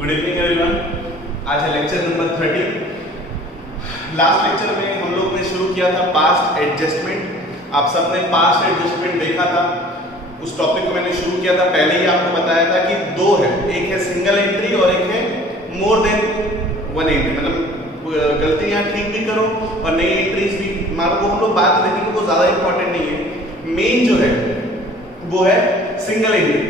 Good evening everyone. आज है lecture number 30। Last lecture में हम लोग ने शुरू किया था पास्ट एडजस्टमेंट। आप सबने पास्ट एडजस्टमेंट देखा था। उस टॉपिक को मैंने शुरू किया था, पहले ही आपको बताया था कि दो है, एक है सिंगल एंट्री और एक है मोर देन वन एंट्री। मतलब गलतियां ठीक भी करो और नई एंट्रीज भी मारो, वो हम लोग बात देखेंगे, वो ज़्यादा इंपॉर्टेंट नहीं है। मेन जो है वो है सिंगल एंट्री,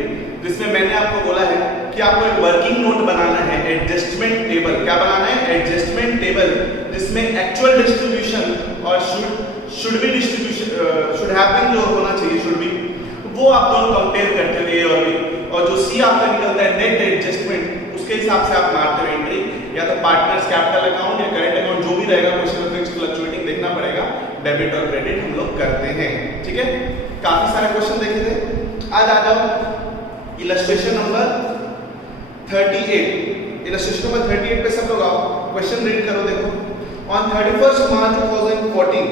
जिसमें मैंने आपको बोला है कि आपको एक वर्किंग नोट बनाना है, एडजस्टमेंट टेबल। क्या बनाना है? एडजस्टमेंट टेबल, जिसमें एक्चुअल डिस्ट्रीब्यूशन और should be distribution should have been जो होना चाहिए शुड बी, वो आप दोनों कंपेयर करते हुए और भी, और जो सी आपका निकलता है नेट एडजस्टमेंट, उसके हिसाब से आप मारते हो एंट्री, या तो पार्टनर्स कैपिटल अकाउंट या करंट अकाउंट जो भी रहेगा, क्वेश्चन फिक्स फ्लक्चुएटिंग देखना पड़ेगा। डेबिट और क्रेडिट हम लोग करते हैं, ठीक है। काफी सारे क्वेश्चन देखे थे। आज आ जाओ इलस्ट्रेशन नंबर 38। इलस्ट्रेशन नंबर 38 पे सब लोग आओ, क्वेश्चन रीड करो। देखो, on 31st March 2014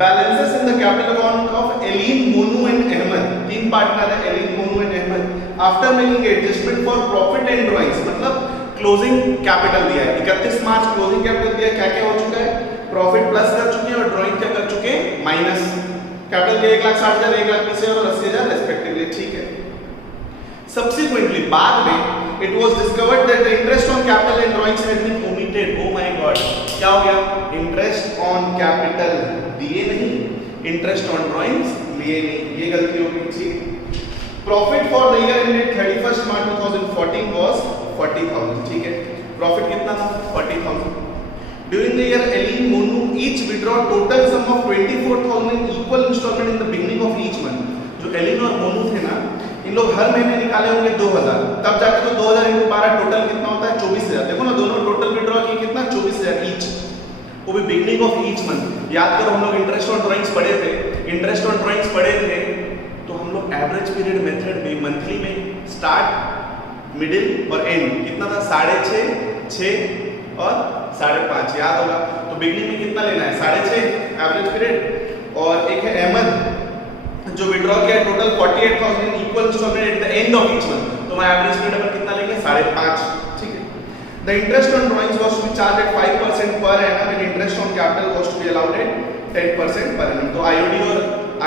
balances in the capital account of Eileen, Monu and Ahmad, तीन पार्टनर है Eileen, Monu and Ahmad, after making adjustment for profit and drawings, मतलब क्लोजिंग कैपिटल दिया है 31 मार्च, क्लोजिंग कैपिटल दिया है, क्या क्या हो चुका है, प्रॉफिट प्लस कर चुके हैं और ड्रॉइंग क्या कर चुके हैं, माइनस। कैपिटल दिया 1,60,000, 1,20,000 और 80,000 रेस्पेक्टिवली, ठीक है। Subsequently, बाद में it was discovered that the interest on capital and drawings had been omitted. Oh my God, क्या हो गया? Interest on capital दिए नहीं, interest on drawings लिए नहीं, ये गलती हो गई, ठीक। Profit for the year ended 31st March 2014 was 40,000, ठीक है। Profit कितना था? 40,000. During the year, Eileen, Monu each withdraw total sum of 24,000 in equal installment in the beginning of each month. जो एलिन और मोनू थे ना, इन लोग हर महीने निकाले होंगे 2,000, तब जाके तो 2,000 × 12 टोटल कितना होता है? 24,000। देखो ना, दोनों टोटल विड्रॉ की कितना? 24,000 ईच, वो भी बिगनिंग ऑफ ईच मंथ। याद करो, हम लोग इंटरेस्ट ऑन ड्राइंग्स पढ़े थे, इंटरेस्ट ऑन ड्राइंग्स पढ़े थे, तो हम लोग एवरेज पीरियड मेथड में मंथली में स्टार्ट, मिडिल और एंड कितना था? 6.5, 6 और 5.5, याद होगा। तो बिगनिंग में कितना लेना है? 6.5 एवरेज पीरियड, और एक है अहमद जो विड्रॉ किया total 48,000 in equal instalment at the end of each month, तो मैं एवरेज पीरियड पर कितना लेंगे? 5.5, ठीक है। The interest on drawings was to be charge at 5% per annum and interest on capital was to be allowed at 10% per annum. तो IOD और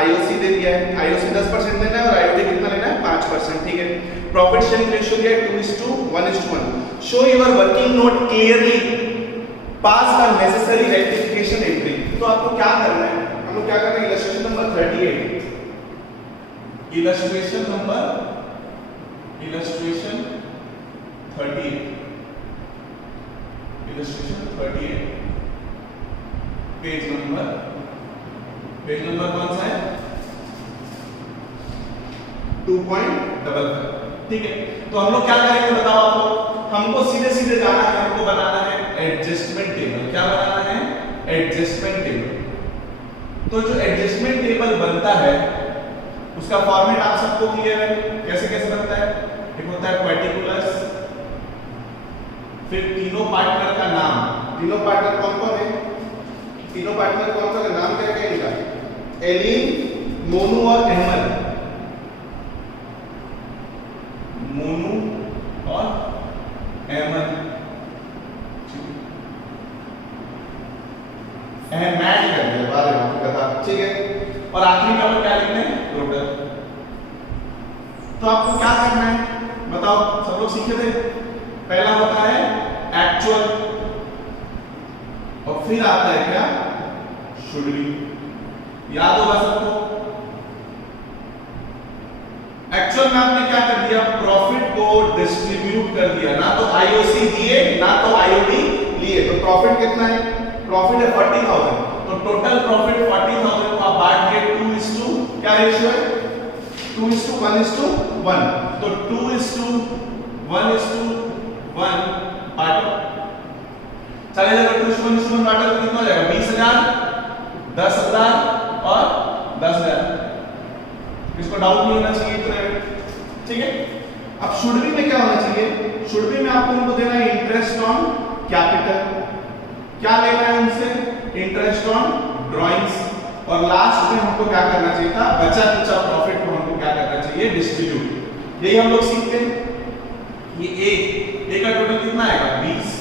IOC दे दिया है, आईओसी 10% देना है और आईओडी कितना लेना है? 5%, ठीक है। प्रॉफिट शेयरिंग रेशियो दिया है 2:1:1। Show your working note clearly, pass the necessary rectification entry. तो आपको क्या करना है? हम लोग क्या करना है? Illustration number 38, illustration 38, illustration 38, page number कौन सा है? 2.55, ठीक है। तो हम लोग क्या करेंगे बताओ आपको? हमको सीधे सीधे जाना है, हमको बनाना है एडजस्टमेंट टेबल। क्या बनाना है? Adjustment table. तो जो एडजस्टमेंट टेबल बनता है उसका फॉर्मेट आप सबको क्लियर है, कैसे कैसे बनता है? एक होता है पर्टिकुलर्स, फिर तीनों पार्टनर का नाम। तीनों पार्टनर कौन कौन है? तीनों पार्टनर कौन कौन है? नाम क्या क्या इनका? एलीन, मोनू और अहमद। मोनू और अहमद, अहमद कर दिया बारे में कथा, ठीक है। और आखिरी का क्या लिखना है? टोटल। तो आपको क्या करना है बताओ? सब लोग सीखे थे, पहला होता है एक्चुअल और फिर आता है क्या? Should be. याद होगा सबको। एक्चुअल में आपने क्या कर दिया? प्रॉफिट को डिस्ट्रीब्यूट कर दिया, ना तो आईओसी दिए ना तो आईओडी लिए। तो प्रॉफिट कितना है? प्रॉफिट है 40,000, तो टोटल प्रॉफिट 40,000 को आप बांट के 2:, क्या रेशियो है? 2:1:1। तो 2:1:1 बांटो, चलेगा। 2:1:1 बांटो तो कितना हो जाएगा? 20,000, 10,000 और 10,000। इसको डाउट नहीं होना चाहिए इतने में, ठीक है। अब शुड बी में क्या होना चाहिए? शुड बी में आपको उनको देना है इंटरेस्ट ऑन कैपिटल। क्या लेना है उनसे? Interest on drawings. और लास्ट में हमको क्या करना चाहिए था? बचा कुचा प्रॉफिट को हमको क्या करना चाहिए? डिस्ट्रीब्यूट। यही हम लोग सीखते हैं। ये एक ए का टोटल कितना आएगा 20,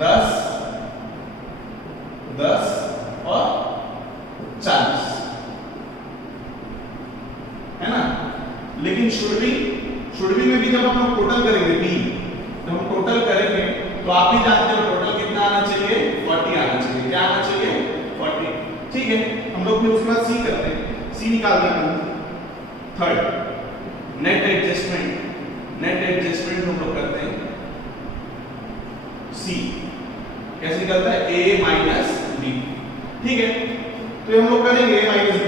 10, 10 और 40, है ना। लेकिन शुड बी में भी जब हम लोग टोटल करेंगे बी, जब हम टोटल करेंगे तो आप भी जानते हो टोटल कितना आना चाहिए 40 आना चाहिए। क्या आना चाहिए 40, ठीक है। हम लोग फिर उसके बाद सी करते हैं, सी निकालते हैं। थर्ड नेट एडजस्टमेंट हम लोग करते हैं सी, कैसे निकलता है a माइनस बी, ठीक है। तो ये हम लोग करेंगे a माइनस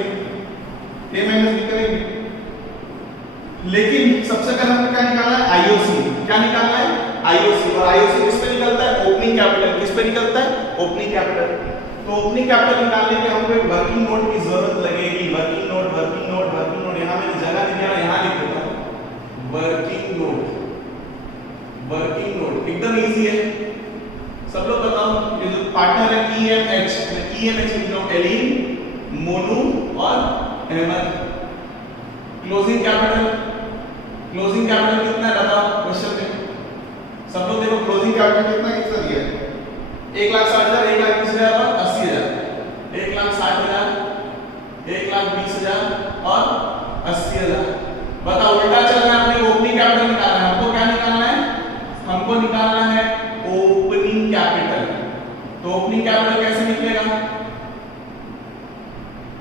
बी करेंगे, लेकिन सबसे पहले हमको क्या निकालना है आईओसी। क्या निकालना है आईओसी, और आईओसी किस पे निकलता है ओपनिंग कैपिटल। किस पे निकलता है ओपनिंग कैपिटल। तो ओपनिंग कैपिटल निकालने के हमको एक वर्किंग नोट की जरूरत लगेगी। वर्किंग नोट यहां मैंने जगह दी है, यहां लिख देता हूं वर्किंग नोट एकदम इजी है। सब लोग बताओ, ये जो पार्टनर है ईएमएच लिख लो, एलीन, मोनू और अहमद। क्लोजिंग कैपिटल कितना है बताओ क्वेश्चन में। सब लोग देखो क्लोजिंग कैपिटल कितना दिया है 1,60,000, 1,20,000 और 80,000। 1,60,000, 1,20,000 और 80,000। बताओ उल्टा चल रहा है, अपने ओपनिंग कैपिटल निकालना है। हमको क्या निकालना है, हमको निकालना है ओपनिंग कैपिटल। तो ओपनिंग कैपिटल कैसे निकलेगा,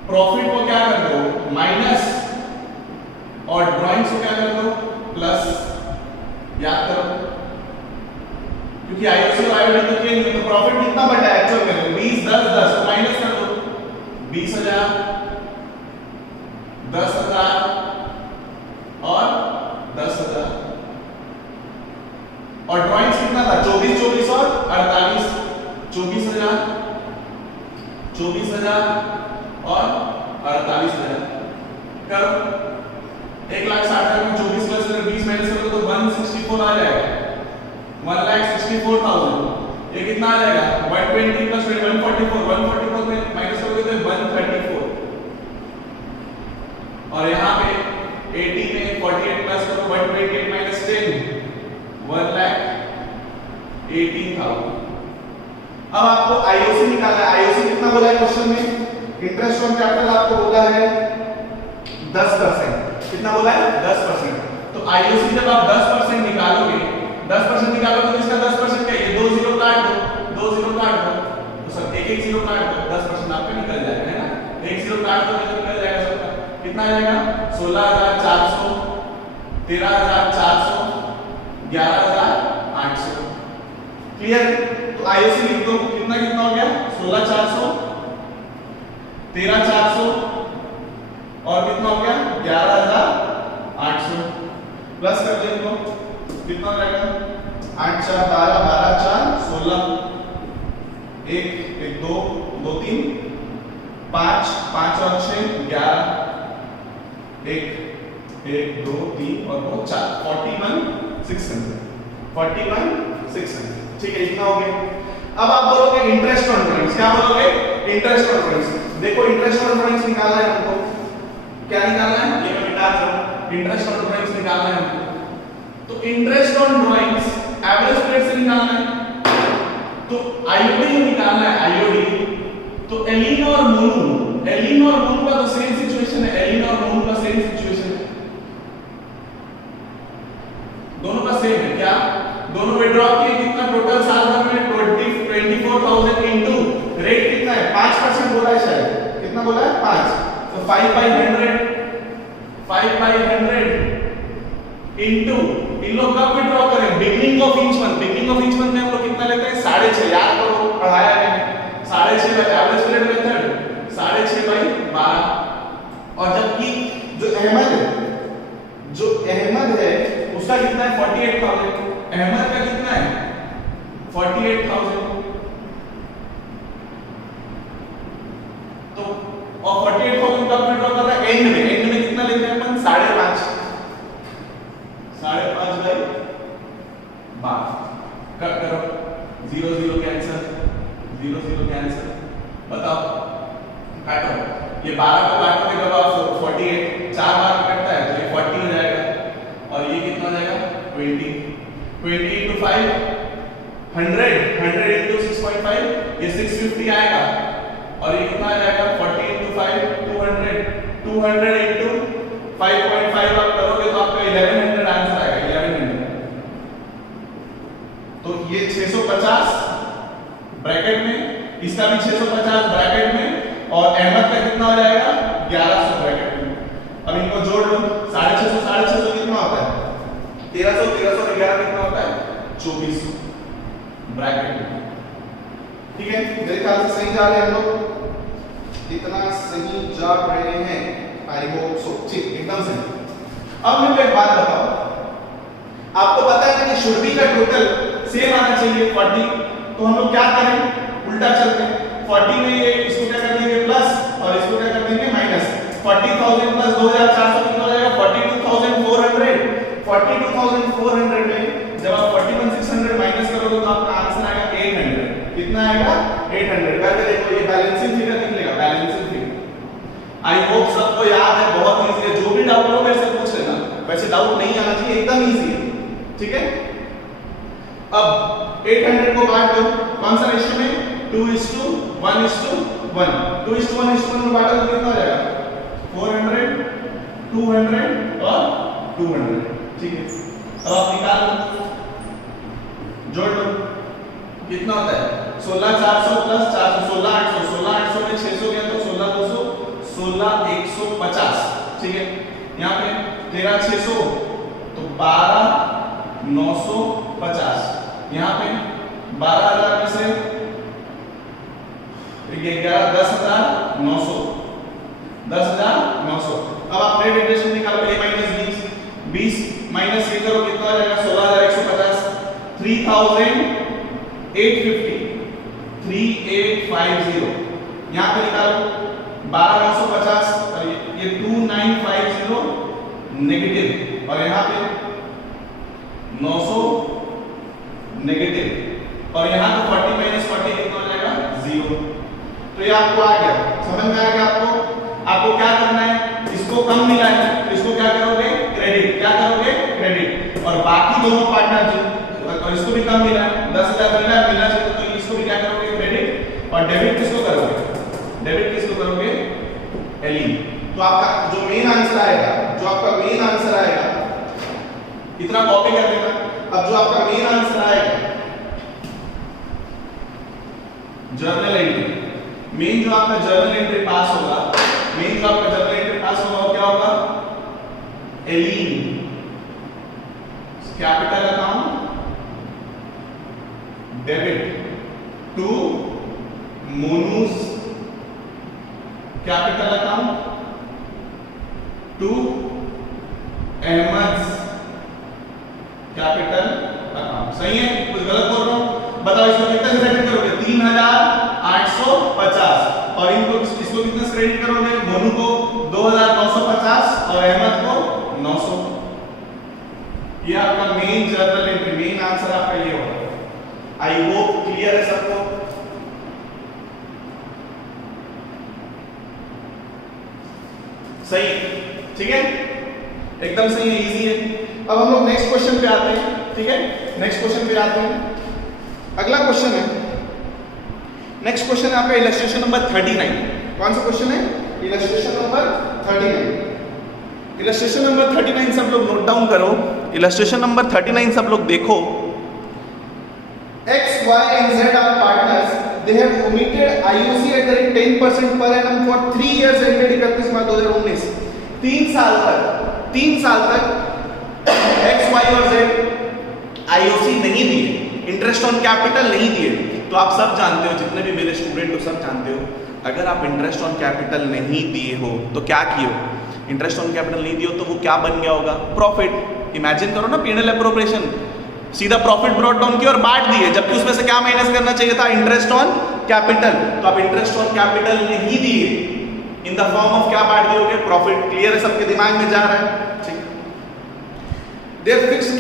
प्रॉफिट को क्या कर दो माइनस और ड्राइंग्स को क्या कर दो प्लस। याद करो, क्योंकि आईओसी और आईओडी तो चेंज है, तो प्रॉफिट कितना बचा है एक्चुअल में 20, 10, 10 तो माइनस कर दो 20,000, 10,000 और 10,000। और ड्राइंग्स कितना था 24, 24 और 48, 24,000, 24,000 और 48,000। करो 1,60,000 में 24 प्लस 20 माइनस करो तो 164 आ जाएगा, 1,64,000। ये कितना आ जाएगा 120 प्लस 144 में माइनस करोगे तो 134। और यहाँ पे 80 में 48 प्लस करो 128 माइनस 10 1,18,000। अब आपको आईओसी निकालना है। आईओसी कितना बोला है क्वेश्चन में, इंटरेस्ट ऑन कैपिटल आपको बोला है 10%। कितना बोला है 10%। तो आईओसी जब आप 10% निकालोगे, 10% निकालोगे तो इसका 10% क्या है, 2 जीरो काट दो, तो सब एक जीरो काट दो, 10% आपका निकल जाएगा, है ना। एक जीरो काट दो तो निकल जाएगा सबका। कितना आ जाएगा 16,400, 13,400, 11,800। क्लियर। तो आईओसी लिख दो, कितना कितना हो गया 16,400, 13,400 और कितना हो गया 11,800। प्लस कर दो इनको, कितना हो जाएगा 8 4 12, 12 4 16, 1 1 2 2 3 5 5 और 6 11, 1 1 2 3 और 2 4 41,600, 41,600। ठीक है, इतना हो गया। अब आप बोलोगे इंटरेस्ट ऑन ड्राइंग्स। क्या बोलोगे इंटरेस्ट ऑन ड्राइंग्स। देखो इंटरेस्ट ऑन ड्राइंग्स निकालना है हमको। क्या निकालना है, ये मैं मिटा दे रहा हूं। इंटरेस्ट ऑन ड्राइंग्स निकालना है हमको। तो interest on drawings average period से निकालना है। तो आईओडी निकालना है, आईओडी। तो एलिन और मोनू का तो सेम सिचुएशन है, एलिन और मोनू का सेम सिचुएशन है, दोनों का सेम है। क्या दोनों विड्रॉ किए, कितना टोटल साल भर में 24,000 इनटू रेट कितना है 5% बोला है शायद, कितना बोला है 5। तो 5/100 इनटू इन लोग कब विड्रॉ करें, beginning of each month. Beginning of each month में हम लोग कितना लेते हैं 6.5। याद करो पढ़ाया मैंने 6.5 बाय एवरेज पीरियड मेथड 6.5/12। और जबकि जो अहमद है उसका कितना है 48,000। अहमद का कितना है 48,000। तो और 48,000 कब विड्रॉ कर रहा है एंड में कितना लेते हैं अपन 5.5 कट करो 0 0 कैंसिल 0 0 कैंसिल। बताओ काटो, ये 12 को काटोगे जब आप 48 4 बार कटता है तो ये 40 हो जाएगा और ये कितना हो जाएगा 20। 100 into 6.5 ये 650 आएगा और ये कितना आ जाएगा 40 into 5 200 into 5.5 आप करोगे तो आपका 1100 आंसर आएगा 1100। तो ये 650 ब्रैकेट में, इसका भी 650 ब्रैकेट में और अहमद का कितना हो जाएगा 1100 ब्रैकेट में। अब इनको जोड़ लो 650 650 कितना होता है 1300 1300 में 11 कितना होता है 2400 ब्रैकेट में। ठीक है, मेरे ख्याल से सही जा रहे हैं हम लोग, कितना सही जा रहे हैं, आई होप सो। ठीक, एकदम सही। अब मैं एक बात बताओ, आपको पता है कि शुड बी का टोटल सेम आना चाहिए 40, तो हम लोग क्या करें उल्टा चलते हैं। 40 में ये इसको क्या कर देंगे प्लस और इसको क्या कर देंगे माइनस। 40,000 प्लस 2,400 कितना हो जाएगा 42,400। 42,400 में जब आप 41,600 माइनस करोगे तो आपका आंसर आएगा 800। कितना आएगा 800। करके देखो, ये बैलेंसिंग फिगर निकलेगा, बैलेंसिंग फिगर। आई होप सबको याद है, बहुत इजी है। जो भी डाउट हो मेरे से पूछ लेना, वैसे डाउट नहीं आना चाहिए, एकदम इजी है। ठीक है, अब 800 को बांट दो कौन सा रेशियो में 2:1:1। 2:1:1 में बांटा तो कितना हो जाएगा 400 200 और 200। ठीक है, अब आप निकाल लो, जोड़ लो, कितना होता है 16,400 प्लस 400 16,800। 16,800 में 600 गया तो 16,200 16,150। ठीक है, यहाँ पे 13,600 तो 12,950। यहाँ पे 12,000 में से 10,900। 10,900। अब आप नेट इंटरेस्ट निकालो, a माइनस 20 माइनस ये करो कितना आ जाएगा 16,150। 3,850 3850। यहाँ पे निकालो 12,950 और ये 2,950 नेगेटिव और यहाँ पे 900 नेगेटिव और यहाँ पे 40 माइनस 40 कितना हो जाएगा 0। तो ये आपको आ गया, समझ में आ गया आपको। आपको क्या करना है, इसको कम मिला है तो इसको क्या करोगे क्रेडिट, क्या करोगे क्रेडिट। और बाकी दोनों पार्टनर और इसको भी कम मिला है 10,000 मिला चाहिए तो इसको भी क्या करोगे क्रेडिट। और डेबिट किसको करोगे, डेबिट किसको करोगे एलिन। तो आपका जो मेन आंसर आएगा, जो आपका मेन आंसर आएगा, इतना कॉपी कर लेना। अब जो आपका मेन आंसर आएगा जर्नल एंट्री, मेन जो आपका जर्नल एंट्री पास होगा, मेन जो आपका जर्नल एंट्री पास होगा वो क्या होगा Eileen capital account debit to Monu's capital account to Ahmad capital account. सही है, कुछ गलत बोल रहा हूं बताओ। इसको कितना क्रेडिट करोगे 3,850 और इनको इसको कितना क्रेडिट करोगे मोनू को 2,950 और अहमद को 900। ये आपका main journal entry, main answer आपका ये होगा। आई होप क्लियर है सबको। सही, ठीक है, एकदम सही है, इजी है। अब हम लोग नेक्स्ट क्वेश्चन पे आते हैं। ठीक है, नेक्स्ट क्वेश्चन पे आते हैं। अगला क्वेश्चन है, नेक्स्ट क्वेश्चन है आपका इलस्ट्रेशन नंबर 39। कौन सा क्वेश्चन है इलस्ट्रेशन नंबर 39। इलस्ट्रेशन नंबर 39 सब लोग नोट डाउन करो। इलस्ट्रेशन नंबर 39 सब लोग देखो। X, Y and Z are partners. They have omitted IOC at the rate 10% per annum for 3 years ended 31 मार्च 2019। 3 साल तक X, Y और Z IOC नहीं दिए, इंटरेस्ट ऑन कैपिटल नहीं दिए। तो आप सब जानते हो, जितने भी मेरे स्टूडेंट हो सब जानते हो, अगर आप इंटरेस्ट ऑन कैपिटल नहीं दिए हो तो क्या किए हो, इंटरेस्ट ऑन कैपिटल नहीं दिए हो तो वो क्या बन गया होगा प्रॉफिट। इमेजिन करो ना, पीएनएल एप्रोप्रिएशन सीधा प्रॉफिट ब्रॉट डाउन किया और बांट दिए, जबकि उसमें से क्या माइनस करना चाहिए था इंटरेस्ट ऑन कैपिटल। तो आप इंटरेस्ट ऑन कैपिटल नहीं दिए, इन द फॉर्म ऑफ क्या बांट दियोगे प्रॉफिट। क्लियर है, सबके दिमाग में जा रहा है। ठीक, their fixed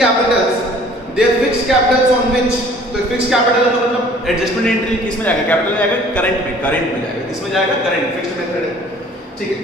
capitals on which, तो फिक्स्ड कैपिटल का मतलब एडजस्टमेंट एंट्री किस में जाएगा, कैपिटल में जाएगा करंट में जाएगा, किस में जाएगा करंट, फिक्स्ड मेथड है। ठीक है,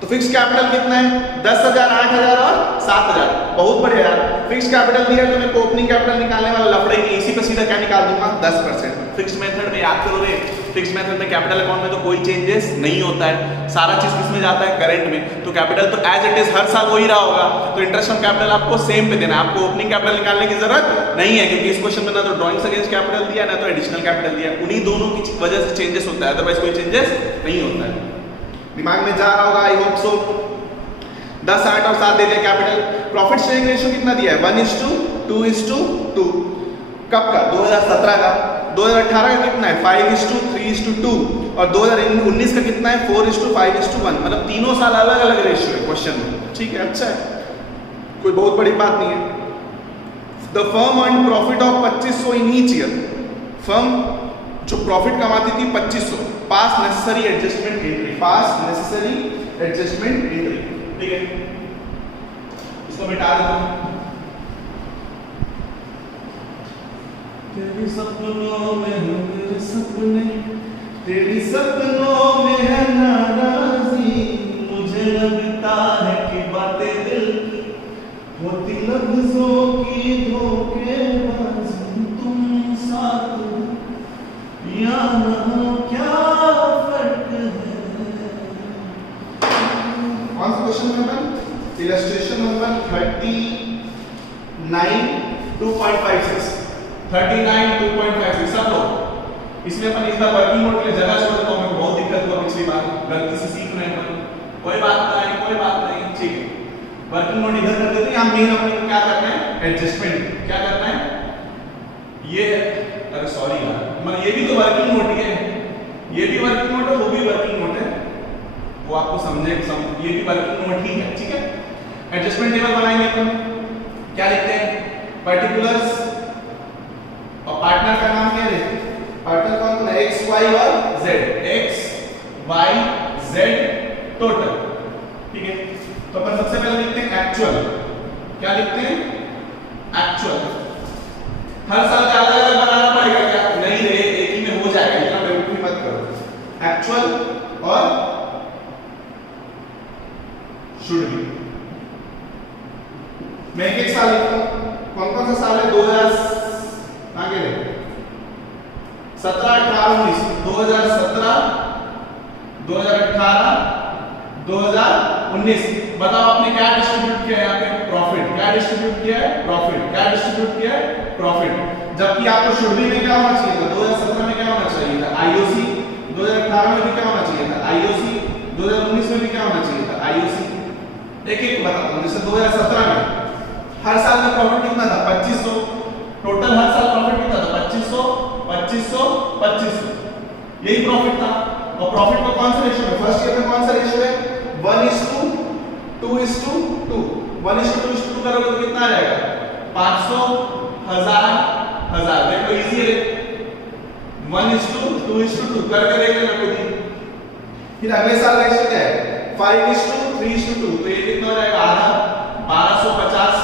तो तो फिक्स कैपिटल कितना है? 10,000, 8,000 और 7,000। बहुत बढ़िया यार। फिक्स कैपिटल दिया तो मेरे को ओपनिंग कैपिटल निकालने वाला लफड़े की, इसी पे सीधा क्या निकाल दूंगा? 10%। फिक्स मेथड में याद करोगे, फिक्स मेथड में कैपिटल अकाउंट में तो कोई चेंजेस नहीं होता है, सारा चीज किसमें जाता है? करंट में। तो कैपिटल तो एज इट इज हर साल वही रहा होगा, तो इंटरेस्ट ऑन कैपिटल आपको सेम पे देना है, आपको ओपनिंग कैपिटल निकालने की जरूरत नहीं है, क्योंकि इस क्वेश्चन में ना तो ड्राइंग्स अगेंस्ट कैपिटल दिया ना तो एडिशनल कैपिटल दिया। उन्हीं दोनों की वजह से चेंजेस होता है, अदरवाइज कोई चेंजेस नहीं होता है। दिमाग में जा रहा होगा, आई होप सो। 10, 8 और 7 दे दिया कैपिटल। प्रॉफिट शेयरिंग रेशियो कितना दिया है? 1:2:2। कब का? 2017 का। 2018 का कितना है? 5:3:2। और 2019 का कितना है? 4:5:1। मतलब तीनों साल अलग अलग रेशियो है क्वेश्चन में। ठीक है, अच्छा है, कोई बहुत बड़ी बात नहीं है। The firm earn profit of 2500 in each year. Firm जो प्रॉफिट कमाती थी 2500। पास नेसेसरी एडजस्टमेंट एंट्री, पास नेसेसरी एडजस्टमेंट एंट्री। ठीक है, इसको मिटा देता हूं। तेरी सपनों में हो मेरे सपने, तेरी सपनों में है नाराजी, मुझे लगता है कि बातें दिल होती लफ्जों की धोखेबाजी, तुम साथ या ना क्या फर्क है। कौन सा क्वेश्चन नंबर? Illustration number 39 2.56। 39 2.56 सब लोग। इसमें अपन इस बार वर्किंग नोट के लिए जगह छोड़ देता हूं, मेरे को बहुत दिक्कत हुआ पिछली बार, गलती से सीख रहे हैं। कोई बात नहीं, कोई बात नहीं, ठीक है। वर्किंग नोट इधर कर देते हैं। हम मेन अपने को क्या करना है? एडजस्टमेंट। क्या करना है? ये, अरे सॉरी यार, मतलब ये भी तो वर्किंग नोट ही है, ये भी वर्किंग नोट है, वो भी वर्किंग नोट है, वो आपको समझे ये भी वर्किंग नोट ही है। ठीक है, एडजस्टमेंट टेबल बनाएंगे अपन। क्या लिखते हैं? पर्टिकुलर्स और पार्टनर का नाम क्या है? पार्टनर कौन है? एक्स, वाई और Z. X, Y, Z total. ठीक है, तो अपन सबसे पहले लिखते हैं एक्चुअल। क्या लिखते हैं? एक्चुअल। हर साल का अलग अलग बनाना पड़ेगा क्या? नहीं रे, एक ही में हो जाएगा, इतना बेवकूफी मत करो। एक्चुअल और शुड बी। मैं एक साल लिखता हूं। कौन कौन सा साल है? 2000 आगे ले 17, 18, 19। 2017, 2018, 2019। बताओ आपने क्या डिस्ट्रीब्यूट किया है यहाँ पे? प्रॉफिट। क्या डिस्ट्रीब्यूट किया है? प्रॉफिट। क्या डिस्ट्रीब्यूट किया है? प्रॉफिट। जबकि आपको शुड बी में क्या होना चाहिए था? 2017 में क्या होना चाहिए था? आईओसी। 2018 में भी क्या होना चाहिए था? आईओसी। 2019 में भी क्या होना चाहिए था? आईओसी। एक एक बताता हूं। जैसे 2017 में हर साल का प्रॉफिट कितना था? 2500। टोटल हर साल प्रॉफिट कितना था? 2500, 2500, 2500। यही प्रॉफिट था। और प्रॉफिट को कौन सा रेशियो में? फर्स्ट ईयर में कौन सा रेशियो है? 1:2:2। 1:2:2 करोगे तो कितना आ जाएगा? 500, 1000, 1000। देखो इजी है। 1:2:2 करके देख लेना खुद ही। फिर अगले साल रेशियो क्या है? 5:3:2। तो ये कितना हो जाएगा? आधा, 1250।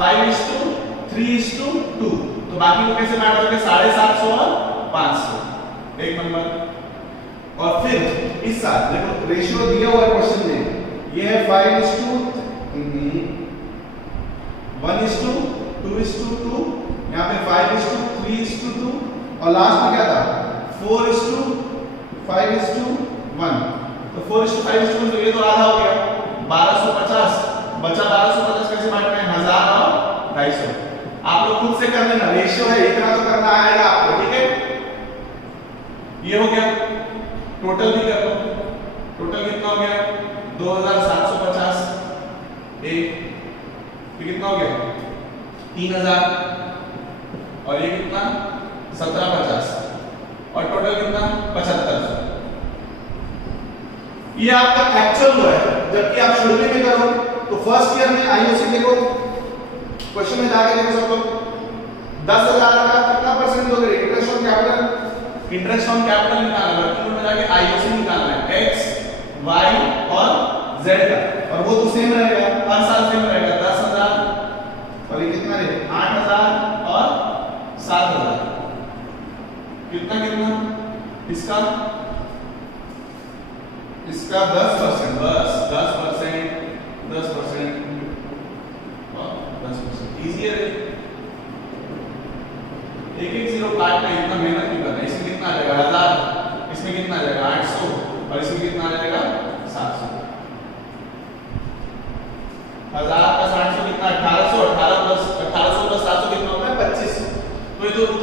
5:3:2। तो बाकी को कैसे बांट दोगे? 750 और 500। एक नंबर। और फिर इस साल देखो रेशियो दिया हुआ है क्वेश्चन में, ये है 1:2:2, यहाँ पे 5:3:2 और लास्ट में क्या था? 4:5:1। तो 4:5:1 तो ये तो आधा हो गया, 1250 बचा। 1250 कैसे बांटना है? 1000 और 250। आप लोग खुद से कर लेना, रेशियो है इतना तो करना आएगा आपको। ठीक है, ये हो गया। टोटल भी कर लो। टोटल कितना हो गया? 2750। ये कितना हो गया? 3000। और ये कितना? 1750। और टोटल कितना? 7500। ये आपका एक्चुअल हुआ है। जबकि आप शुरू में करो तो फर्स्ट ईयर में आईओसी देखो, क्वेश्चन में जाके देखो सब लोग। 10,000 का कितना परसेंट दोगे? Interest on capital. Interest on capital निकालना है, वर्किंग नोट में जाके आईओसी निकालना है, एक्स, वाई और जेड का। और वो तो सेम रहेगा, हर साल सेम रहेगा। 10,000 और ये कितना रहेगा? 8,000 और 7,000। कितना कितना? इसका 10%, बस 10%।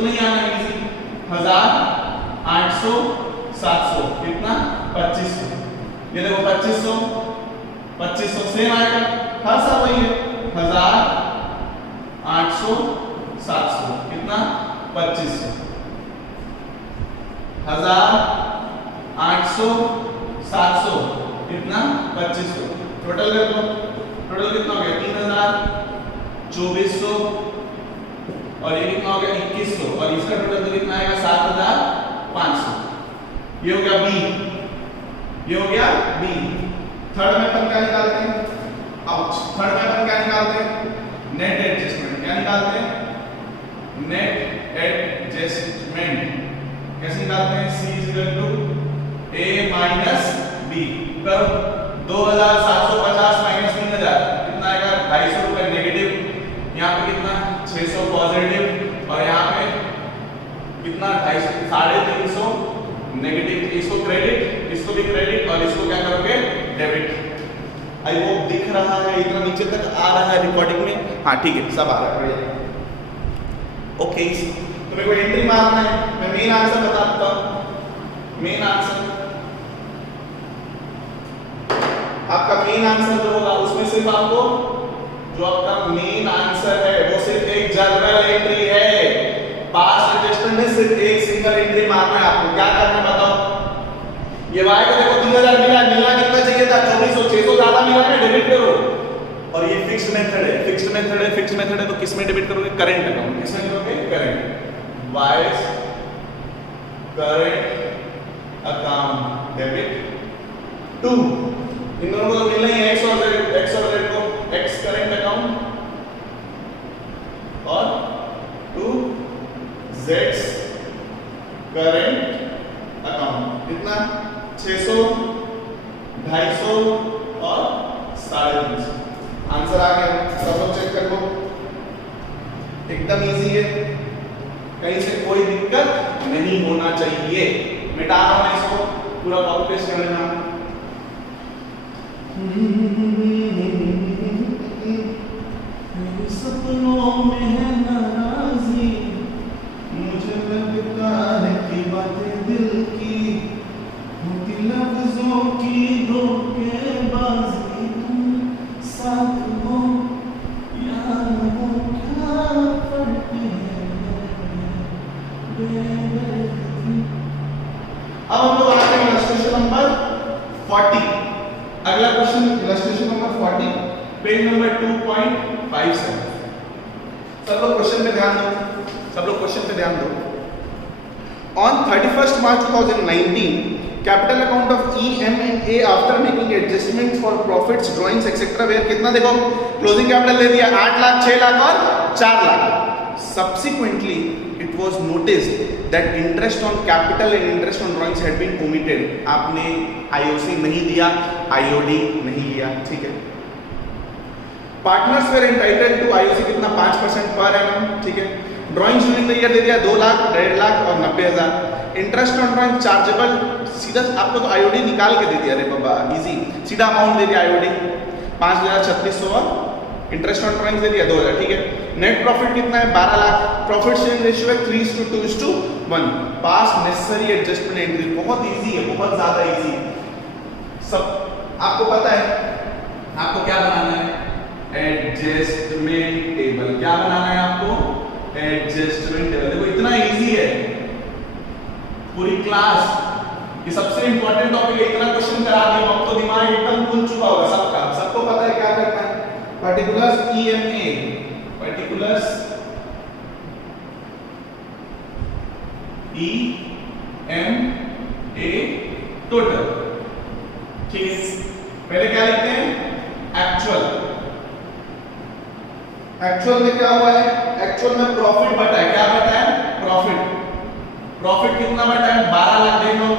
तो नहीं आना इजी। 1000 800 700 कितना 2500। ये देखो 2500 सेम आएगा, हर साल वही है। 1000 800 700 कितना 2500। 1000 800 700 कितना 2500। टोटल कर दो, टोटल कितना हो गया 3000 2400 और ये कितना हो गया 2100 और इसका टोटल तो कितना आएगा 7500। ये हो गया बी, ये हो गया बी। थर्ड में अपन क्या निकालते हैं? आउच। थर्ड में अपन क्या निकालते हैं? Net adjustment. क्या निकालते हैं? Net adjustment. कैसे निकालते हैं? C = A - B। करो 2750 माइनस 3000 कितना आएगा 250 रुपए नेगेटिव। यहाँ पे कितना 600 पॉजिटिव और यहाँ पे कितना 250 350 नेगेटिव। इसको क्रेडिट, इसको भी क्रेडिट और इसको क्या करोगे डेबिट। आई होप दिख रहा है, इतना नीचे तक आ रहा है रिकॉर्डिंग में? हाँ ठीक है, सब आ रहा है, बढ़िया। ओके, तो मेरे को एंट्री मारना है, मैं मेन आंसर बताता हूँ। मेन आंसर, आपका मेन आंसर जो होगा उसमें सिर्फ आपको जो आपका मेन आंसर है वो सिर्फ एक जर्नल एंट्री है। पास्ट एडजस्टमेंट में सिर्फ एक सिंगल एंट्री मारना है आपको। क्या करना है बताओ? ये वाई को देखो 3000 मिला, मिलना कितना चाहिए था 2400, 600 ज्यादा मिला है, डेबिट करो। और ये फिक्स्ड मेथड है, फिक्स्ड मेथड है, फिक्स्ड मेथड है, तो किस में डेबिट करोगे? Current account. किसमें करोगे? Current. Wise current account debit to, इन दोनों को तो मिलना ही है, एक्स और जेड को, एक्स करंट अकाउंट और टू जेड्स करंट अकाउंट। कितना 600 250 और 350। आंसर आ गया, सब लोग चेक कर लो, एकदम इजी है, कहीं से कोई दिक्कत नहीं होना चाहिए। मिटा रहा हूं मैं इसको, पूरा कॉपी पेस्ट कर लेना। सपनों में है नाराजी, मुझे लगता है कि बातें दिल की होती लफ्जों की धोखेबाजी। तुम साथ हो या न हो, क्या फर्क है? अब हम लोग आते हैं इलस्ट्रेशन नंबर 40। अगला question illustration number 40, page number 2.57। सब लोग क्वेश्चन पे ध्यान दो, सब लोग क्वेश्चन पे ध्यान दो। On 31st March 2019, capital account of E, M and A after making adjustments for profits, drawings etc. where कितना देखो closing capital ले दिया 8 लाख, 6 लाख और 4 lakh. Subsequently, it was noticed that interest on capital and interest on drawings had been omitted. आपने IOC नहीं दिया, IOD नहीं लिया, ठीक है। Partners were entitled to IOC कितना 5% पर एनम, ठीक है। ड्राइंग्स ड्यूरिंग द ईयर दे दिया 2 लाख, 1.5 लाख और 90,000। इंटरेस्ट ऑन ड्राइंग चार्जेबल, सीधा आपको तो IOD निकाल के दे दिया, अरे बाबा इजी, सीधा अमाउंट दे दिया IOD 5,3600 और इंटरेस्ट ऑन ड्राइंग्स दे दिया 2,000, ठीक है। नेट प्रॉफिट कितना है 12 लाख, प्रॉफिट शेयरिंग रेशियो है 3:2:1। पास नेसेसरी एडजस्टमेंट एंट्री, बहुत इजी है, बहुत ज्यादा इजी है, सब आपको पता है। आपको क्या बनाना है? Adjustment table. क्या बनाना है आपको? Adjustment table. देखो इतना इजी है, पूरी क्लास ये सबसे इंपॉर्टेंट टॉपिक है, इतना क्वेश्चन करा दिया, अब तो दिमाग एकदम खुल चुका होगा सबका, सबको पता है क्या करना है। Particulars EMA, particulars EMA total, ठीक है। पहले क्या लिखते हैं? एक्चुअल। एक्चुअल में क्या हुआ है? एक्चुअल में प्रॉफिट बटा है, क्या बटा है? प्रॉफिट। प्रॉफिट कितना बटा है? 12 लाख। देख लो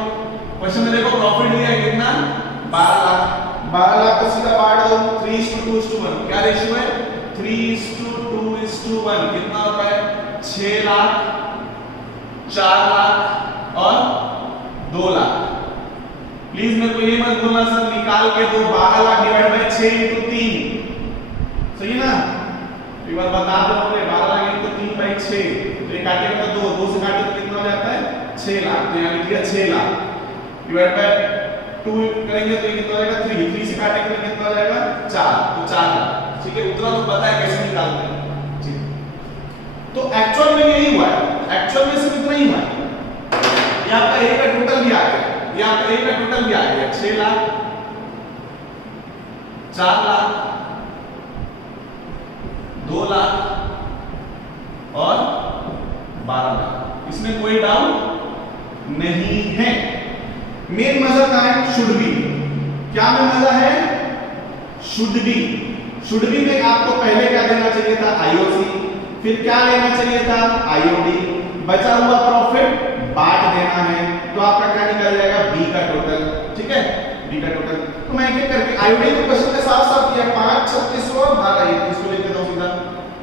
क्वेश्चन में, देखो प्रॉफिट दिया है कितना 12 लाख। 12 लाख को सीधा बांट दो 3:2:1। क्या रेशियो है? 3:2:1। कितना होता है? 6 लाख, 4 लाख और 2 लाख। प्लीज मेरे को ये मत बोलना सर निकाल के दो, 12 लाख डिवाइड बाय 6 × 3, सही है ना? एक बार बता दो मुझे, 12 लाख × 3 बाय 6, तो ये काटेगा तो 2 से काटे तो कितना हो जाता है 6 लाख, तो यहाँ लिख दिया 6 लाख डिवाइड बाय 2 करेंगे तो ये कितना हो जाएगा 3, 3 से काटेंगे तो कितना हो जाएगा 4, तो 4 लाख। ठीक है, उतना तो पता है कैसे निकालते हैं। ठीक, तो एक्चुअल में यही हुआ है, एक्चुअल में सिर्फ इतना ही हुआ है। ये आपका ए का टोटल भी आ गया, ये आपका ए का टोटल भी आ गया 6 लाख, 4 लाख, 2 लाख और 12 लाख। इसमें कोई डाउट नहीं है। मेन मजा कहां है? Should be. क्या में मजा है? Should be. शुड बी में आपको पहले क्या देना चाहिए था? आईओसी, फिर क्या लेना चाहिए था? आईओडी, बचा हुआ प्रॉफिट बांट देना है, तो आपका क्या निकल जाएगा? बी का टोटल। ठीक है, बी का टोटल। तो मैं एक करके आईओडी को क्वेश्चन में साफ साफ किया 5 3600 और 12, इसको लिख देता हूं सीधा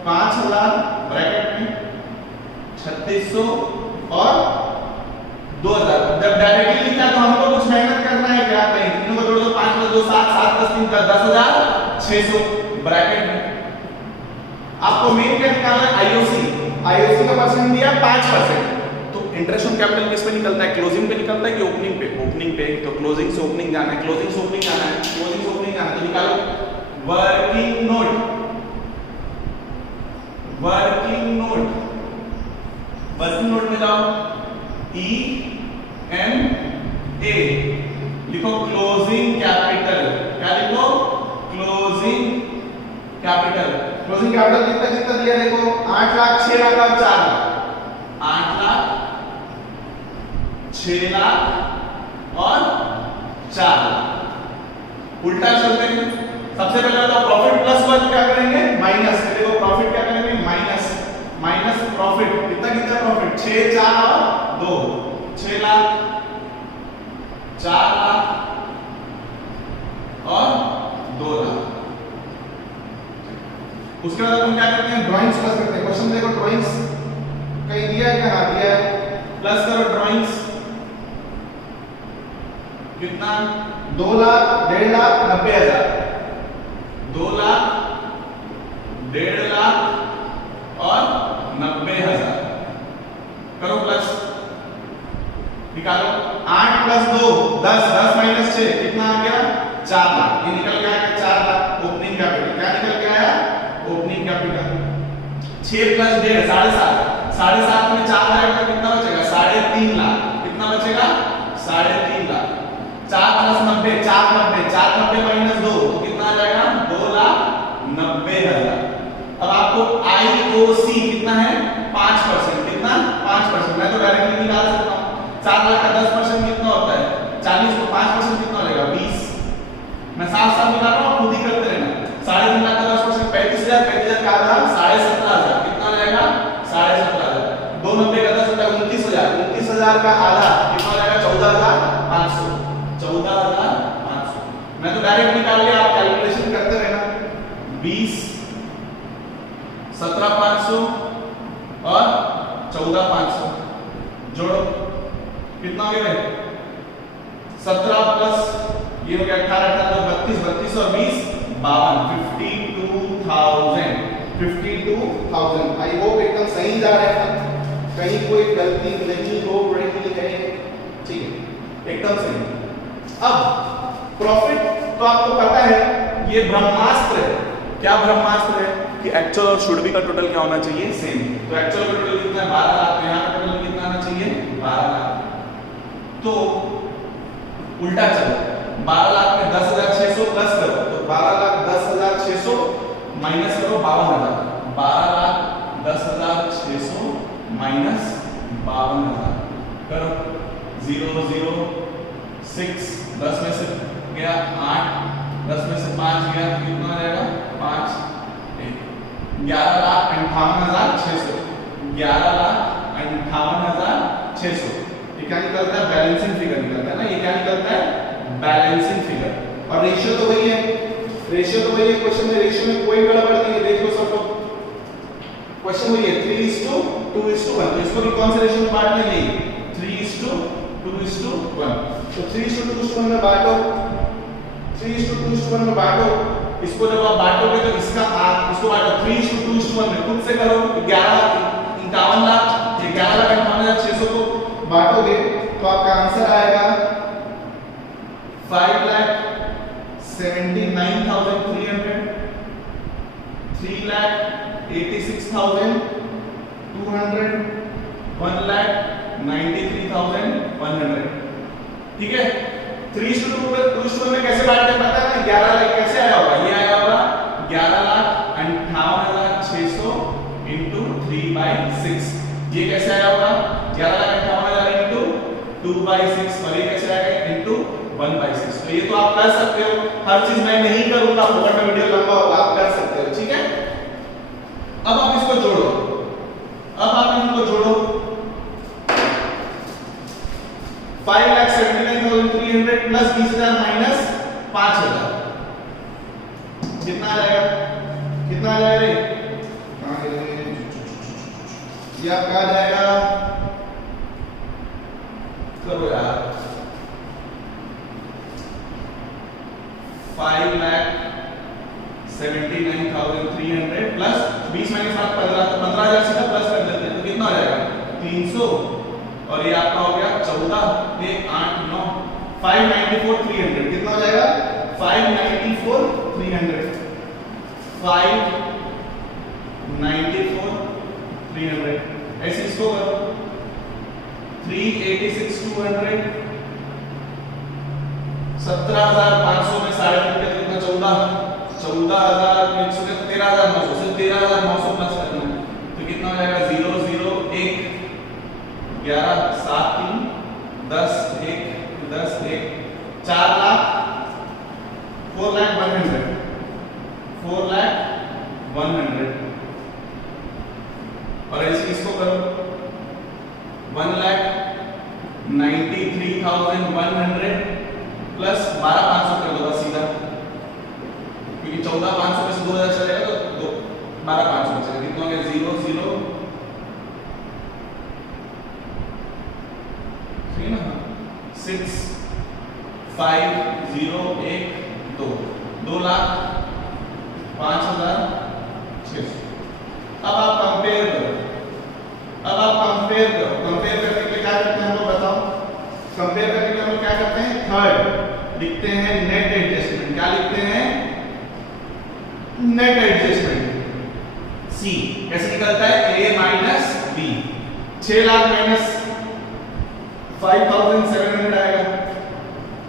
5000 ब्रैकेट में 3600 और 2000। जब डायरेक्टली लिखा तो हमको कुछ मेहनत करना है क्या? नहीं, तीनों को जोड़ दो, 5 + 2 7, 7 + 3 10600 ब्रैकेट में। आपको मेन क्या निकालना है? आईओसी। आईओसी का परसेंट दिया 5%। तो इंटरेस्ट ऑन कैपिटल किस पे निकलता है? क्लोजिंग पे निकलता है कि ओपनिंग पे? ओपनिंग पे। तो क्लोजिंग से ओपनिंग जाना है, क्लोजिंग से ओपनिंग जाना है, क्लोजिंग से ओपनिंग जाना है, तो निकालो working note, working note, working note में जाओ ENA, लिखो क्लोजिंग कैपिटल। क्या लिखो? Closing capital. क्लोजिंग कैपिटल कितना कितना दिया देखो? 8 लाख, 6 लाख और 4 लाख। 8 लाख, 6 लाख और 4 लाख। उल्टा चलते हैं। सबसे पहले तो प्रॉफिट प्लस 1 क्या करेंगे? माइनस। देखो प्रॉफिट क्या करेंगे? Minus, minus profit. कितना कितना प्रॉफिट? 6, 4 और 2, 6 लाख, 4 लाख और 2 लाख। उसके बाद हम क्या करते हैं? ड्राइंग्स प्लस करते हैं। क्वेश्चन देखो, ड्राइंग्स कहीं दिया है क्या? हाँ दिया है। प्लस करो ड्राइंग्स, कितना? 2 लाख, 1.5 लाख, 90,000, 2 लाख, 1.5 लाख और 90,000। करो प्लस, निकालो। 8 + 2 10, 10 - 6 कितना आ गया? 4 लाख। ये निकल गया 4 लाख ओपनिंग कैपिटल। क्या निकल के आया? Opening capital. 6 + 1.5 7.5, 7.5 में 4 लाख तो कितना बचेगा? 3.5 लाख। कितना बचेगा? 3.5 लाख। 4 + 90, 490, 490 - 2 तो कितना आ जाएगा? 2,90,000। अब आपको आईओसी कितना है? 5%। कितना? 5%। मैं तो डायरेक्टली निकाल सकता हूं। 4 लाख का 10% कितना होता है? 40 को 5% कितना हो जाएगा? 20। मैं साफ साफ निकाल रहा हूं, खुद ही करते रहना। 3.5 लाख का 10% 35,000, 35,000 का आधा 17,500 कितना हो जाएगा? 17,500। 290 का 10 होता है 29,000, 29,000 का आधा कितना हो जाएगा? 14,500, 14,500। मैं तो डायरेक्ट निकाल लिया, आप कैलकुलेशन करते रहना। 20, 17,500 और 14,500 जोड़ो, कितना हो गया? 17 प्लस ये हो गया 18, 32, 32 और 20 52,000, 52,000। आई होप एकदम सही जा रहा है, कहीं कोई गलती नहीं हो रही है। ठीक है, एकदम सही। अब प्रॉफिट तो आपको पता है, ये ब्रह्मास्त्र है। क्या ब्रह्मास्त्र है? कि एक्चुअल और शुड बी का टोटल क्या होना चाहिए? सेम। तो एक्चुअल का टोटल कितना है? 12 लाख। तो यहाँ का टोटल कितना आना चाहिए? 12 लाख। तो उल्टा चलो, 12 लाख में 10,600 प्लस करो, तो 12 लाख 10,600 माइनस करो 52,000। 12 लाख 10,600 माइनस 52,000 करो। 0 0 6, 10 में से गया 8, 10 में से 5 गया, कितना आ जाएगा? 5 11,58,600, 11,58,600। ये क्या निकलता है? बैलेंसिंग फिगर निकलता है ना। ये क्या निकलता है? Balancing figure. और रेशियो तो वही है, रेशियो तो वही है। क्वेश्चन में रेशियो में कोई गड़बड़ नहीं है, देखो सब लोग। क्वेश्चन वही है 3:2:1। तो इसको भी कौन से रेशियो में बांटना है? 3:2:1। तो 3:2:1 में बांटो, 3:2:1 में बांटो। इसको जब आप बांटोगे तो इसको बांटो 3:2:1 में, खुद से करो। 11 × 51 लाख, ये 11,58,600 को बांटोगे तो आपका आंसर आएगा 5,79,300, 3,86,200, 1,93,100। ठीक है, 3:2 में कैसे बांटते हैं पता है ना? 11 लाख कैसे आया होगा? ये आया होगा 11,58,600 इंटू 3/6। ये कैसे आया होगा? 11,58,000 इंटू 2/6, और ये कैसे आएगा? इंटू 1/6। तो ये तो आप कर सकते हो, हर चीज मैं नहीं करूंगा, फोकट में वीडियो लंबा होगा, आप कर सकते हो। ठीक है, अब आप इसको जोड़ो, अब आप इनको जोड़ो। 5,79,300 प्लस 20,000 माइनस 5,000 कितना आ जाएगा? कितना आ जाएगा? ये आपका आ जाएगा, करो यार, 5,79,300 प्लस 20 माइनस 7 15, तो 15,000 सीधा प्लस कर देते हैं, तो कितना आ जाएगा? 300, और ये आपका हो गया 14, 1 8 9, 5,94,300 कितना हो जाएगा? 5,94,300, 5,94,300। ऐसे इसको करो, 3,86,200, 17,500 में 3.5 कितना? 14,000 में 13,900, सिर्फ 13,900 प्लस करना है, तो कितना हो जाएगा? 0 0 1 11 7 3 10 1 10 1 4,00,000 4,00,100 4,00,100, और ऐसे इसको करो 1,93,100 प्लस 12,500 कर दो सीधा, क्योंकि 14,500 में से 2,000 चलेगा तो 12,500 बचेगा। कितना हो गया? 0 0 6 5 0 1 2 2,05,600। अब आप कंपेयर करो, कंपेयर करने के लिए क्या करते हैं हम लोग बताओ? कंपेयर करने के लिए हम लोग क्या करते हैं? थर्ड लिखते हैं नेट एडजस्टमेंट। क्या लिखते हैं? Net adjustment. सी कैसे निकलता है? ए माइनस बी। 6 लाख माइनस 5,700 आएगा,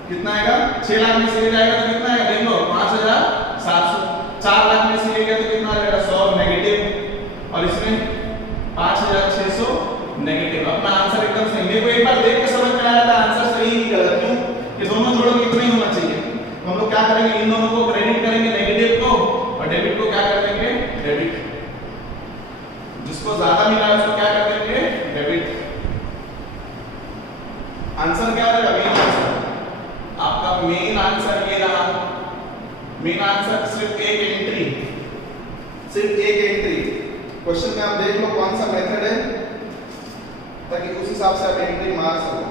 कितना आएगा? 6 लाख में से ले जाएगा तो कितना आएगा? देख लो 5,700। 4 लाख में से ले गया तो कितना आ जाएगा? 100 नेगेटिव, और इसमें 5,600 नेगेटिव। अपना आंसर एकदम सही। मेरे को एक बार देख के समझ में आया था आंसर सही निकला, क्यों? ये दोनों जोड़ो कितना ही होना चाहिए। तो हम लोग क्या करेंगे? इन दोनों को क्रेडिट करेंगे, नेगेटिव को, और डेबिट को क्या कर देंगे? डेबिट। जिसको ज्यादा मिला है उसको क्या कर देंगे? डेबिट। आंसर क्या रहेगा? मेन आंसर आपका मेन आंसर ये रहा। मेन आंसर सिर्फ एक एंट्री, क्वेश्चन में आप देख लो कौन सा मेथड है, ताकि उस हिसाब से आप एंट्री मार सको।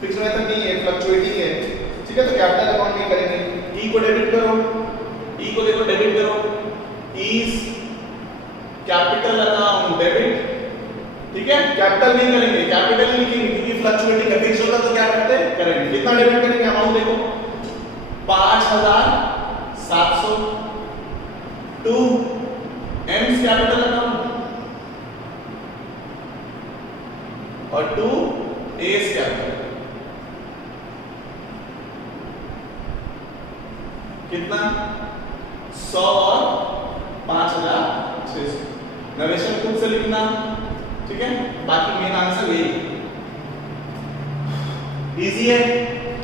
फिक्स मेथड नहीं है, फ्लक्चुएटिंग है। ठीक है, तो कैपिटल अकाउंट में करेंगे। ई को डेबिट करो, ई को देखो डेबिट करो, इज कैपिटल अकाउंट डेबिट। ठीक है, कैपिटल नहीं करेंगे, कैपिटल नहीं लिखेंगे क्योंकि फ्लक्चुएटिंग है। फिक्स होता तो क्या करते? करेंगे। कितना डेबिट करेंगे? अमाउंट देखो 5,700 टू एम्स कैपिटल अकाउंट और टू एस कैपिटल। कितना? 100 और 5,600। नरेशन खुद से लिखना, ठीक है। बाकी मेन आंसर यही इजी है।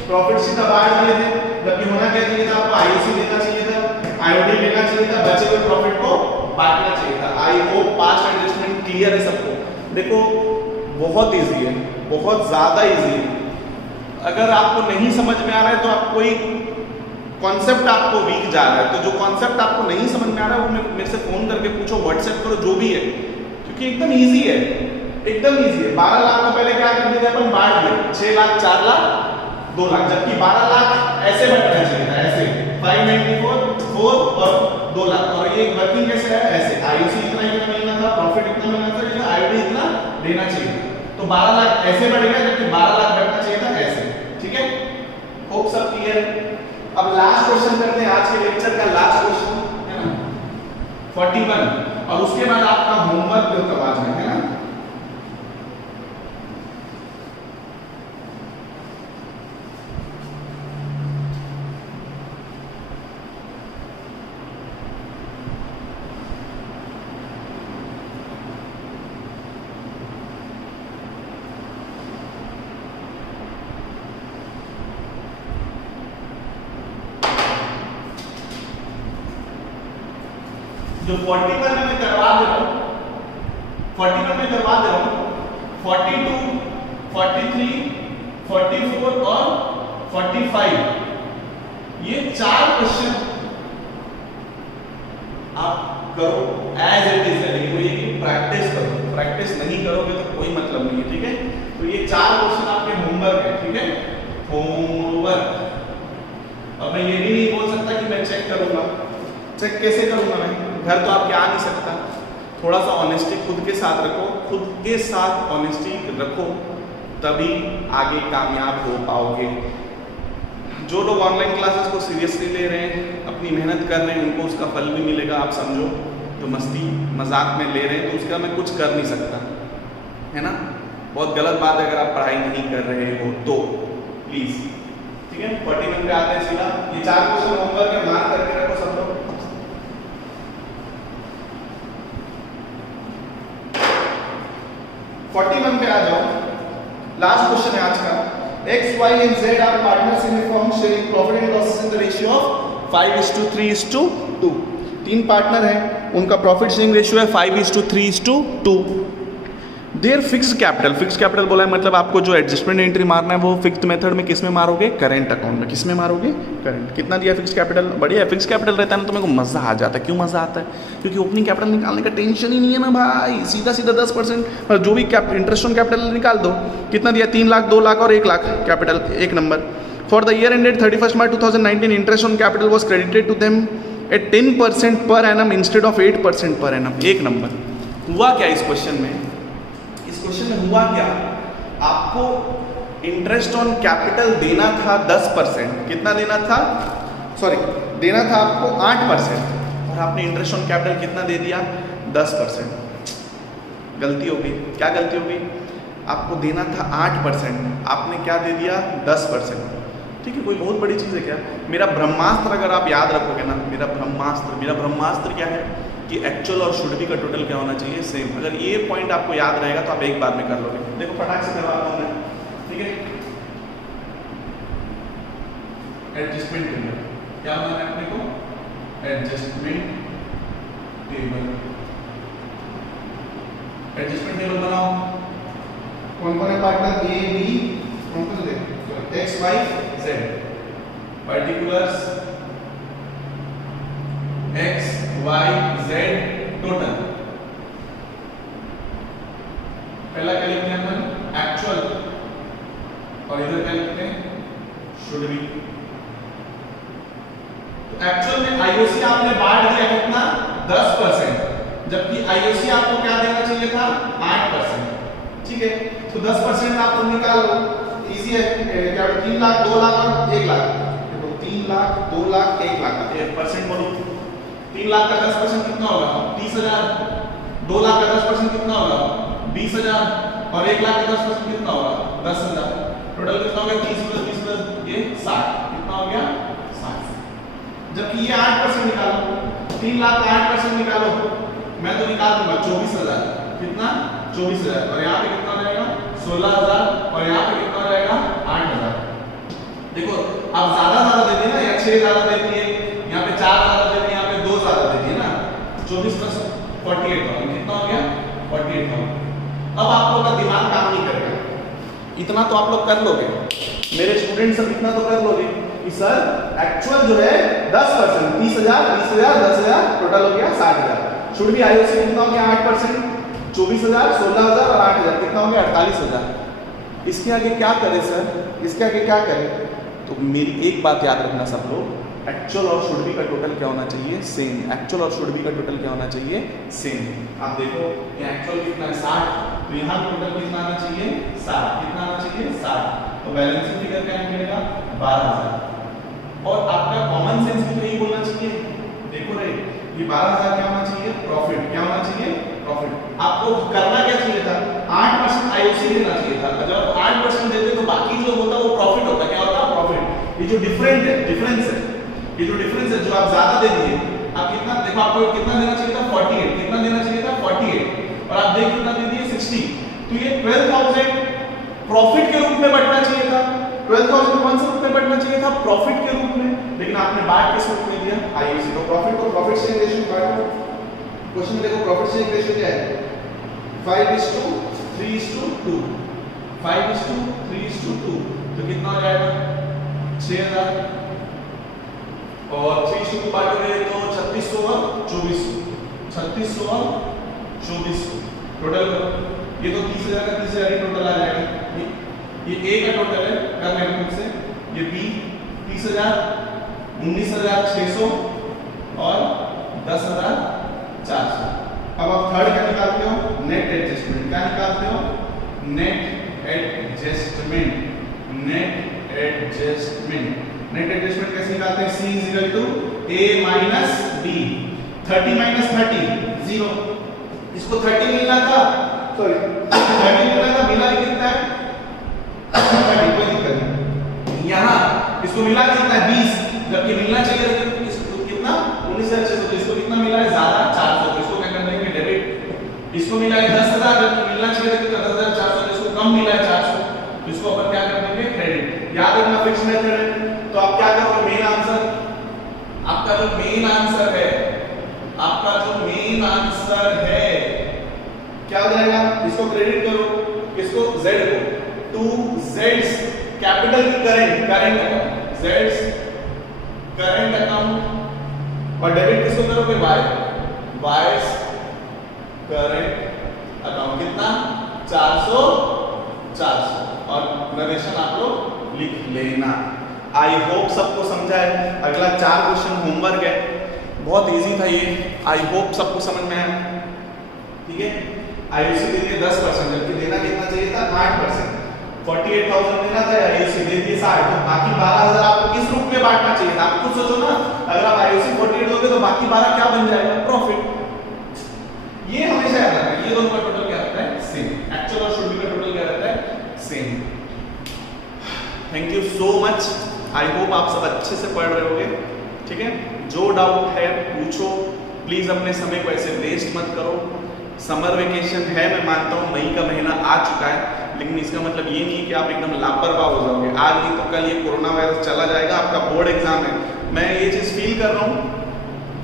प्रॉफिट सीधा बांट दिए थे, जबकि होना क्या चाहिए था? आपको आईओसी लेना चाहिए था, आईओडी लेना चाहिए था, बचे हुए प्रॉफिट को बांटना चाहिए था। I hope past adjustment clear है सबको। देखो बहुत इजी है, बहुत ज्यादा इजी है। अगर आपको नहीं समझ में आ रहा है तो आप कोई कॉन्सेप्ट आपको वीक जा रहा है, तो जो कॉन्सेप्ट आपको नहीं समझ में आ रहा है वो मेरे से फोन करके पूछो, व्हाट्सएप करो, जो भी है, क्योंकि एकदम इजी है, एकदम इजी है। 12 लाख को पहले क्या कर दिया अपन? बांट दिया। 6 लाख, 4 लाख, 2 लाख, जबकि 12 लाख ऐसे बटना चाहिए था, ऐसे 594 4 और 2 लाख। और ये वर्किंग कैसे है, ऐसे आईओसी इतना मिलना था, प्रॉफिट इतना मिलना था, लेकिन आईओडी इतना देना चाहिए। तो 12 लाख ऐसे बढ़ेगा, जबकि 12 लाख बढ़ना चाहिए था ऐसे। ठीक है, होप सब क्लियर। अब लास्ट क्वेश्चन करते हैं आज के लेक्चर का, लास्ट क्वेश्चन है ना 41, और उसके बाद आपका होमवर्क जो आज में है ना। जो 41 में मैं करवा दे रहा हूं, 41 में करवा दे रहा हूं, 42, 43, 44 और 45, ये 4 क्वेश्चन आप करो एज इट इज है, लेकिन ये कि प्रैक्टिस करो। प्रैक्टिस नहीं करोगे तो कोई मतलब नहीं है। ठीक है, तो ये 4 क्वेश्चन आपके होमवर्क है। ठीक है, होमवर्क। अब मैं ये भी नहीं बोल सकता कि मैं चेक करूंगा। चेक कैसे करूंगा मैं, घर तो आप क्या नहीं सकता। थोड़ा सा ऑनेस्टी खुद के साथ रखो, खुद के साथ ऑनेस्टी रखो, तभी आगे कामयाब हो पाओगे। जो लोग ऑनलाइन क्लासेस को सीरियसली ले रहे हैं, अपनी मेहनत कर रहे हैं, उनको उसका फल भी मिलेगा। आप समझो, जो मस्ती मजाक में ले रहे हैं तो उसका मैं कुछ कर नहीं सकता, है ना। बहुत गलत बात है अगर आप पढ़ाई नहीं कर रहे हो तो, प्लीज। ठीक है, 41 पे आते हैं सीधा। ये 4 क्वेश्चन होमवर्क है, मार्क करके रखो सब लोग। 41 पे आ जाओ, लास्ट क्वेश्चन है आज का। X, Y and Z are partners in a firm sharing profit and losses in the ratio of 5:3:2। 3 partner हैं, उनका प्रॉफिट शेयरिंग रेशियो है 5:3:2। Their fixed capital, fixed capital बोला है मतलब आपको जो एडजस्टमेंट एंट्री मारना है वो फिक्स्ड मेथड में किस में मारोगे, करंट अकाउंट में। किस में मारोगे, करंट। कितना दिया फिक्स्ड कैपिटल, बढ़िया। फिक्स्ड कैपिटल रहता है ना तो मेरे को मजा आ जाता है। क्यों मजा आता है, क्योंकि ओपनिंग कैपिटल निकालने का टेंशन ही नहीं है ना भाई। सीधा सीधा 10% और जो भी इंटरेस्ट ऑन कैपिटल निकाल दो। कितना दिया, 3 लाख, 2 लाख और 1 लाख कैपिटल, एक number. For the year ended 31 March 2019 interest on capital was credited to them at 10% per annum instead of 8% per annum, एक नंबर। हुआ क्या इस क्वेश्चन में, इस क्वेश्चन में हुआ क्या, आपको इंटरेस्ट ऑन कैपिटल देना था 10%। कितना देना था, सॉरी देना था आपको 8%, और आपने इंटरेस्ट ऑन कैपिटल कितना दे दिया, 10%। गलती हो गई। क्या गलती हो गई, आपको देना था 8%, आपने क्या दे दिया, 10%। ठीक है, कोई बहुत बड़ी चीज़ है क्या। मेरा ब्रह्मास्त्र अगर आप याद रखोगे ना, मेरा ब्रह्मास्त्र क्या है कि एक्चुअल और शुड बी का टोटल क्या होना चाहिए, सेम। अगर ये पॉइंट आपको याद रहेगा तो आप एक बार में कर लोगे। देखो फटाक से करवाता हूँ मैं। ठीक है, एडजस्टमेंट टेबल क्या बनाना है अपने को, एडजस्टमेंट टेबल। एडजस्टमेंट टेबल बनाओ। कौन कौन है पार्टनर, ए बी, कौन कौन है, X Y Z, particulars X Y Z total. पहला क्या लिखते हैं अपन, एक्चुअल, और इधर क्या लिखते हैं, शुड बी। तो एक्चुअल में आईओसी आपने बांट दिया कितना, 10%, जबकि आईओसी आपको क्या देना चाहिए था, 8%। ठीक है, तो 10% आप तुम निकाल लो, इजी है। क्या 3 लाख, 2 लाख और 1 लाख। देखो 3 लाख, 2 लाख, 1 लाख, 1% बोलो। 3 लाख का 10% कितना होगा, 30,000। 2 लाख का 10% कितना होगा, 20,000। और 1 लाख का 10% कितना होगा, 10,000। टोटल कितना हो गया, 30 + 20 + ये 60। कितना हो गया, 60। जबकि ये 8% निकालो, 3 लाख का 8% निकालो, मैं तो निकाल दूंगा 24,000। कितना, 24,000। और यहाँ पे कितना रहेगा, 16,000। और यहाँ पे कितना रहेगा, 8,000। देखो अब ज्यादा दे दी ना, या 6 ज्यादा देती है, यहाँ पे 4 ज्यादा देती है, यहाँ पे 2 ज्यादा देती है ना। 24 + 48,000 कितना हो गया, 48,000। अब आप लोग का दिमाग काम नहीं करेगा, इतना तो आप लोग कर लोगे। मेरे स्टूडेंट सब इतना तो कर लोगे कि सर एक्चुअल जो है 10%, 30,000, 20,000, 10,000, टोटल हो गया 60,000। शुड भी आईओसी कितना हो गया, 8%, 24,000, 16,000 और 8,000, कितना हो गया, 48,000। इसके आगे क्या करें सर, इसके आगे क्या करें। तो मेरी एक बात याद रखना सब लोग, एक्चुअल और शुड बी का टोटल क्या होना चाहिए, सेम। एक्चुअल और शुड बी का टोटल क्या होना चाहिए, सेम। आप देखो ये एक्चुअल कितना है 60, तो यहाँ टोटल कितना आना चाहिए 60, कितना आना चाहिए 60, तो बैलेंसिंग फिगर क्या निकलेगा 12,000। और आपका कॉमन सेंस भी तो यही बोलना चाहिए, देखो रे ये 12,000 क्या होना चाहिए, प्रॉफिट। क्या होना चाहिए, प्रॉफिट। आपको करना क्या चाहिए था, 8% आईओसी देना चाहिए था। जब आप 8% देते तो बाकी जो होता वो प्रॉफिट होता, क्या होता प्रॉफिट। ये जो डिफरेंस है, ये जो डिफरेंस है जो आप ज्यादा दे दिए, आप कितना देखो, आपको कितना देना चाहिए था 48, कितना देना चाहिए था 48, और आप देख कितना दे दिए 60, तो ये 12,000 प्रॉफिट के रूप में बढ़ना चाहिए था, 12,000 कौन से रूप में बढ़ना चाहिए था, प्रॉफिट के रूप में, लेकिन आपने बांट किस रूप में दिया, आईओसी। तो प्रॉफिट को प्रॉफिट शेयरिंग रेशियो बांटो। क्वेश्चन में देखो प्रॉफिट शेयरिंग रेशियो क्या है, 5:3:2, 5:3:2, तो कितना हो जाएगा 6,000, और 3:2 बांटोगे तो 3600 और 2400, 3600 और 2400 टोटल करो। ये तो 30,000 का 30,000 ही टोटल आ जाएगा। ये ए का टोटल है, कर लेंगे फिर से। ये बी 30,000, 19,600 और 10,400। अब आप थर्ड क्या निकालते हो, नेट एडजस्टमेंट। क्या निकालते हो, net adjustment, net adjustment. Net adjustment कैसे निकालते हैं, C = A - B, 30 - 30 0। इसको 30 मिलना था, सॉरी 30 मिलना था, मिला कितना है 30, कोई दिक्कत नहीं। यहाँ इसको मिला कितना है 20, जबकि मिलना चाहिए इसको कितना 19,600, तो इसको कितना मिला है ज्यादा 400, तो इसको क्या कर देंगे डेबिट। इसको मिला है 10,000, जबकि मिलना चाहिए था 10,400, इसको कम मिला है 400, तो इसको अपन क्या कर देंगे क्रेडिट। याद रखना फिक्स मेथड है, तो आप क्या करोगे, मेन आंसर, आपका जो मेन आंसर है, आपका जो मेन आंसर है क्या हो जाएगा, इसको क्रेडिट करो, इसको Z को, टू Z's कैपिटल की current account, Z's current account, और डेबिट किसको करोगे Y's करंट अकाउंट। कितना 400, और नरेशन आप लोग लिख लेना। आई होप सबको समझा है। अगला 4 क्वेश्चन होमवर्क है, बहुत इजी था ये, आई होप सबको समझ में आया। ठीक है, आईओसी दे दिए 10%, जबकि देना कितना चाहिए था 8%। 48,000 देना था, आईओसी दे दिए 60, तो बाकी 12,000 आपको किस रूप में बांटना चाहिए था, आप खुद सोचो ना। अगर आप आईओसी 48 दोगे तो बाकी 12 क्या बन जाएगा, प्रॉफिट। ये हमेशा याद रखना, ये दोनों का टोटल क्या रहता है, सेम। एक्चुअल और शुड बी का टोटल क्या रहता है, same. Thank you so much, I hope आप सब अच्छे से पढ़ रहे होगे। ठीक है, जो डाउट है पूछो, प्लीज अपने समय को ऐसे वेस्ट मत करो। समर वेकेशन है, मैं मानता हूँ मई का महीना आ चुका है, लेकिन इसका मतलब ये नहीं है कि आप एकदम लापरवाह हो जाओगे। आज नहीं तो कल ये कोरोना वायरस चला जाएगा, आपका बोर्ड एग्जाम है। मैं ये चीज़ फील कर रहा हूँ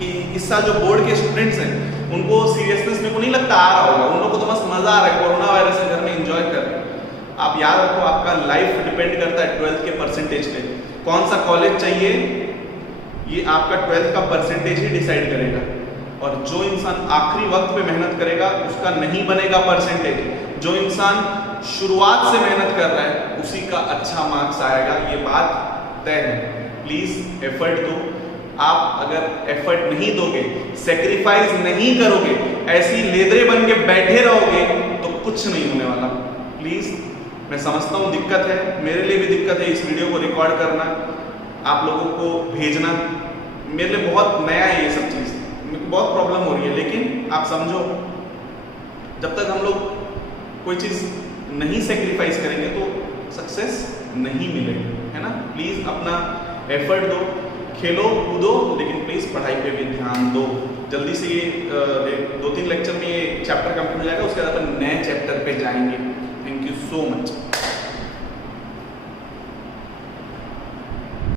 कि इस साल जो बोर्ड के स्टूडेंट्स हैं उनको सीरियसनेस मेरे को नहीं लगता आ रहा होगा, उन लोगों को तो बस मजा आ रहा है, कोरोना वायरस है, घर में एंजॉय कर रहे हैं। आप याद रखो, आपका लाइफ डिपेंड करता है 12th के परसेंटेज पे। कौन सा कॉलेज चाहिए ये आपका 12th का परसेंटेज ही डिसाइड करेगा, और जो इंसान आखिरी वक्त पे मेहनत करेगा उसका नहीं बनेगा परसेंटेज। जो इंसान शुरुआत से मेहनत कर रहा है उसी का अच्छा मार्क्स आएगा, ये बात तय है। प्लीज एफर्ट दो। आप अगर एफर्ट नहीं दोगे, सेक्रीफाइस नहीं करोगे, ऐसी लेदरे बन के बैठे रहोगे तो कुछ नहीं होने वाला। प्लीज, मैं समझता हूँ दिक्कत है, मेरे लिए भी दिक्कत है इस वीडियो को रिकॉर्ड करना, आप लोगों को भेजना, मेरे लिए बहुत नया है ये सब चीज़, मेरे को बहुत प्रॉब्लम हो रही है। लेकिन आप समझो, जब तक हम लोग कोई चीज़ नहीं सेक्रीफाइस करेंगे तो सक्सेस नहीं मिलेगी, है ना। प्लीज़ अपना एफर्ट दो, खेलो कूदो, लेकिन प्लीज़ पढ़ाई पे भी ध्यान दो। जल्दी से ये 2-3 लेक्चर में ये चैप्टर कंप्लीट हो जाएगा, उसके बाद अपन नए चैप्टर पे जाएंगे। Thank you so much.